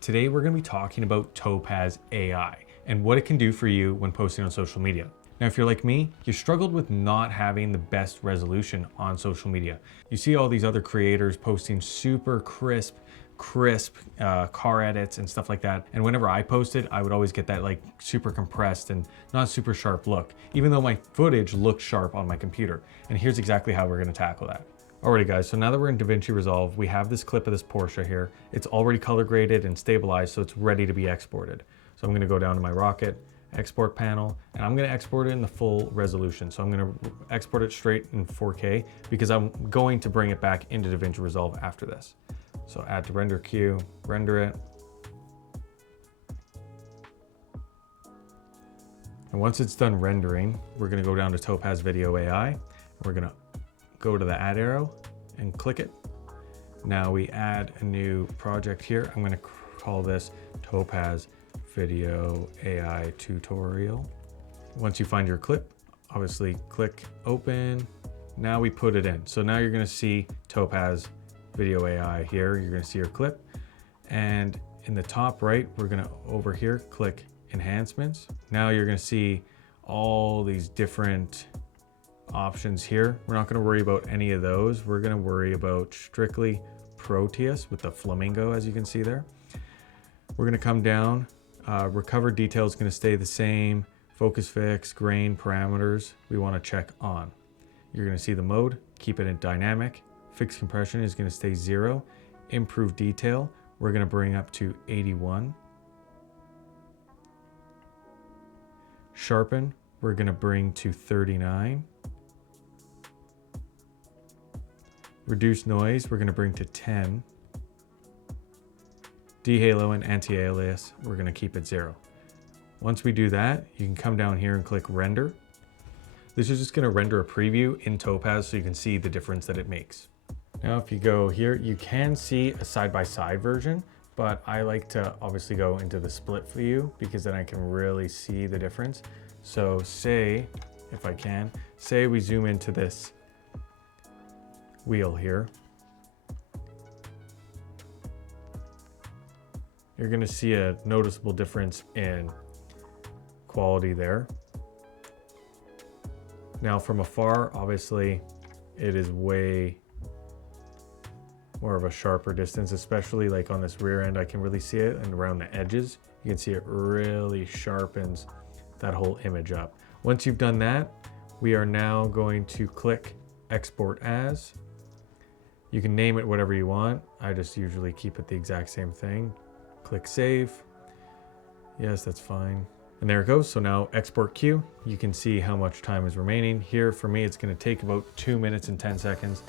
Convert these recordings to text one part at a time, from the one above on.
Today we're going to be talking about Topaz AI and what it can do for you when posting on social media. Now, if you're like me, you struggled with not having the best resolution on social media. You see all these other creators posting super crisp car edits and stuff like that. And whenever I posted, I would always get that like super compressed and not super sharp look, even though my footage looked sharp on my computer. And here's exactly how we're going to tackle that. Alrighty guys, so now that we're in DaVinci Resolve, we have this clip of this Porsche here. It's already color graded and stabilized, so it's ready to be exported. So I'm gonna go down to my Rocket export panel, and I'm gonna export it in the full resolution. So I'm gonna export it straight in 4K because I'm going to bring it back into DaVinci Resolve after this. So add to render queue, render it. And once it's done rendering, we're gonna go down to Topaz Video AI, and we're gonna go to the add arrow and click it. Now we add a new project here. I'm going to call this Topaz Video AI Tutorial. Once you find your clip, obviously click open. Now we put it in. So now you're going to see Topaz Video AI here. You're going to see your clip. And in the top right, we're going to over here click enhancements. Now you're going to see all these different options here. We're not going to worry about any of those. We're going to worry about strictly Proteus with the flamingo, as you can see there. We're going to come down. Recover detail is going to stay the same. Focus fix, grain, parameters, we want to check on. You're going to see the mode, keep it in dynamic. Fixed compression is going to stay 0. Improve detail, we're going to bring up to 81. Sharpen, we're going to bring to 39. Reduce noise, we're going to bring to 10. Dehalo and anti-alias, we're going to keep it 0. Once we do that, you can come down here and click render. This is just going to render a preview in Topaz so you can see the difference that it makes. Now if you go here, you can see a side-by-side version, but I like to obviously go into the split view because then I can really see the difference. So say, if I can, say we zoom into this wheel here. You're going to see a noticeable difference in quality there. Now from afar, obviously it is way more of a sharper distance, especially like on this rear end, I can really see it, and around the edges, you can see it really sharpens that whole image up. Once you've done that, we are now going to click export as. You can name it whatever you want. I just usually keep it the exact same thing. Click save. Yes, that's fine. And there it goes. So now export queue, you can see how much time is remaining. Here for me, it's gonna take about 2 minutes and 10 seconds.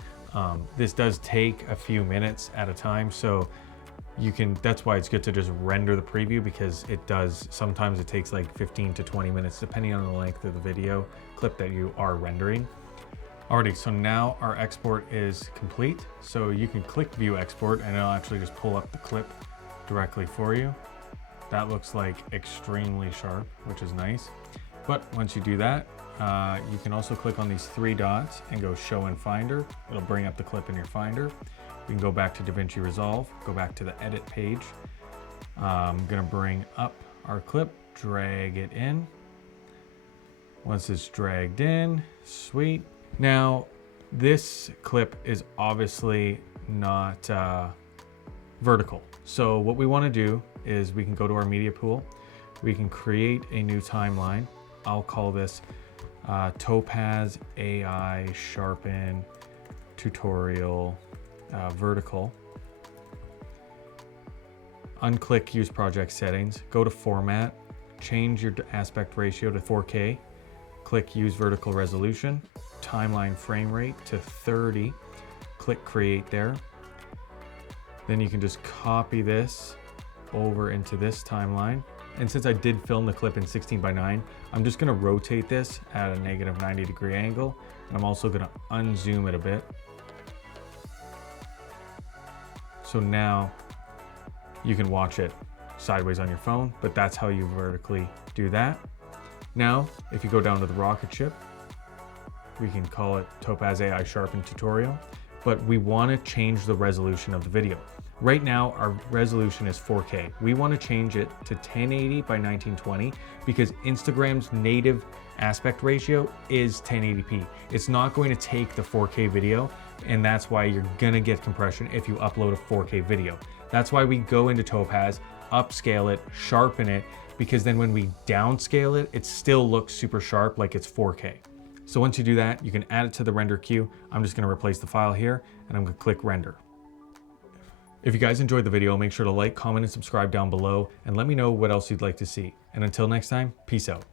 This does take a few minutes at a time. So you can, that's why it's good to just render the preview, because it does, sometimes it takes like 15 to 20 minutes, depending on the length of the video clip that you are rendering. Alrighty, so now our export is complete. So you can click view export and it'll actually just pull up the clip directly for you. That looks like extremely sharp, which is nice. But once you do that, you can also click on these 3 dots and go show in Finder. It'll bring up the clip in your Finder. You can go back to DaVinci Resolve, go back to the edit page. I'm gonna bring up our clip, drag it in. Once it's dragged in, sweet. Now, this clip is obviously not vertical. So what we want to do is we can go to our media pool. We can create a new timeline. I'll call this Topaz AI Sharpen Tutorial Vertical. Unclick Use Project Settings. Go to Format. Change your aspect ratio to 4K. Click Use Vertical Resolution. Timeline frame rate to 30. Click Create there. Then you can just copy this over into this timeline. And since I did film the clip in 16:9, I'm just gonna rotate this at a -90-degree angle. And I'm also gonna unzoom it a bit. So now you can watch it sideways on your phone, but that's how you vertically do that. Now, if you go down to the rocket ship, we can call it Topaz AI Sharpen Tutorial, but we want to change the resolution of the video. Right now, our resolution is 4K. We want to change it to 1080 by 1920 because Instagram's native aspect ratio is 1080p. It's not going to take the 4K video, and that's why you're gonna get compression if you upload a 4K video. That's why we go into Topaz, upscale it, sharpen it, because then when we downscale it, it still looks super sharp like it's 4K. So once you do that, you can add it to the render queue. I'm just gonna replace the file here, and I'm gonna click render. If you guys enjoyed the video, make sure to like, comment, and subscribe down below, and let me know what else you'd like to see. And until next time, peace out.